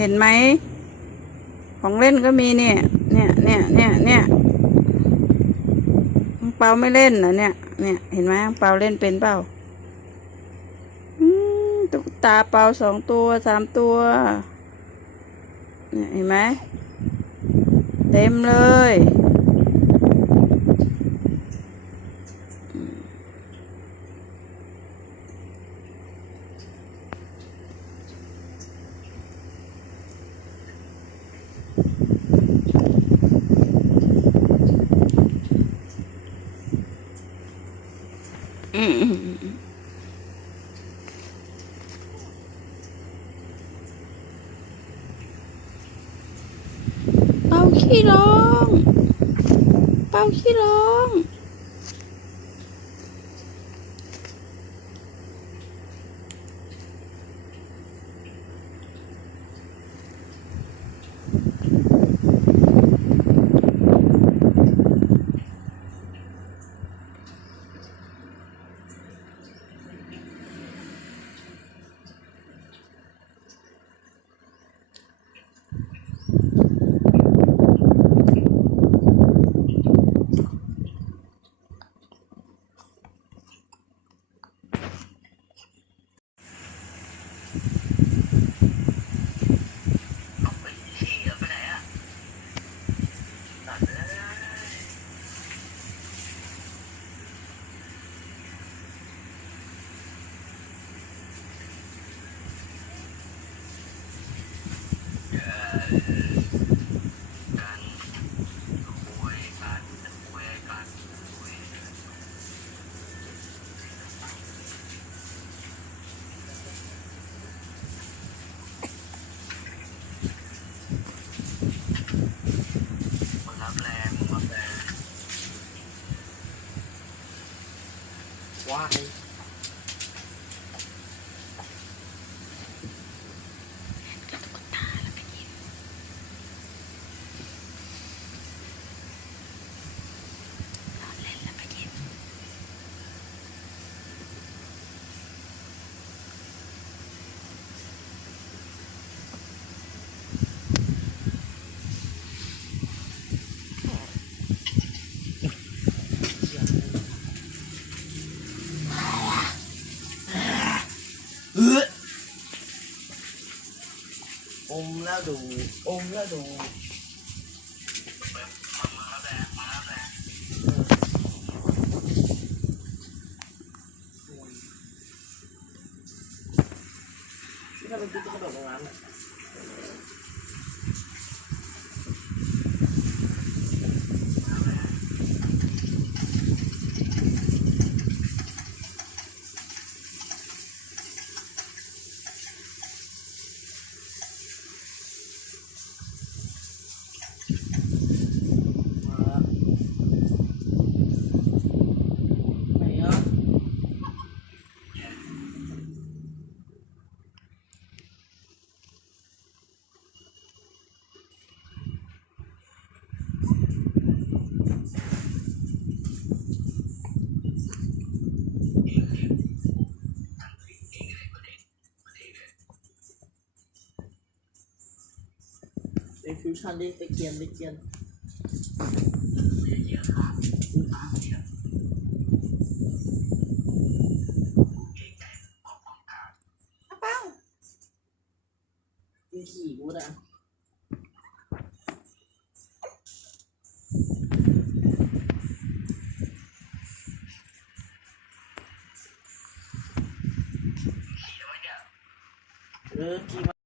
เห็นไหม ของเล่นก็มีเนี่ย เนี่ย เนี่ย เนี่ย เนี่ยเปาไม่เล่นเหรอเนี่ย เนี่ย เห็นไหมเปาเล่นเป็นเปล่าอืมตุ๊กตาเปาสองตัวสามตัว เนี่ยเห็นไหม เต็มเลย อืมอืมอืมเป่า ขี้ร้อง เป่าขี้ร้อง มึงรับแรงมึงรับแรง วาย เอออม แล้วดูอมแล้วดูมารับแรงมารับแรงที่ถ้าเป็นกิ๊กจะกระโดดลงน้ำ ฟิวชั่นดิไปเกียนไปเกียนเป้ามีขี่กูนะเดี๋ยวเนี่ยเออขี่มา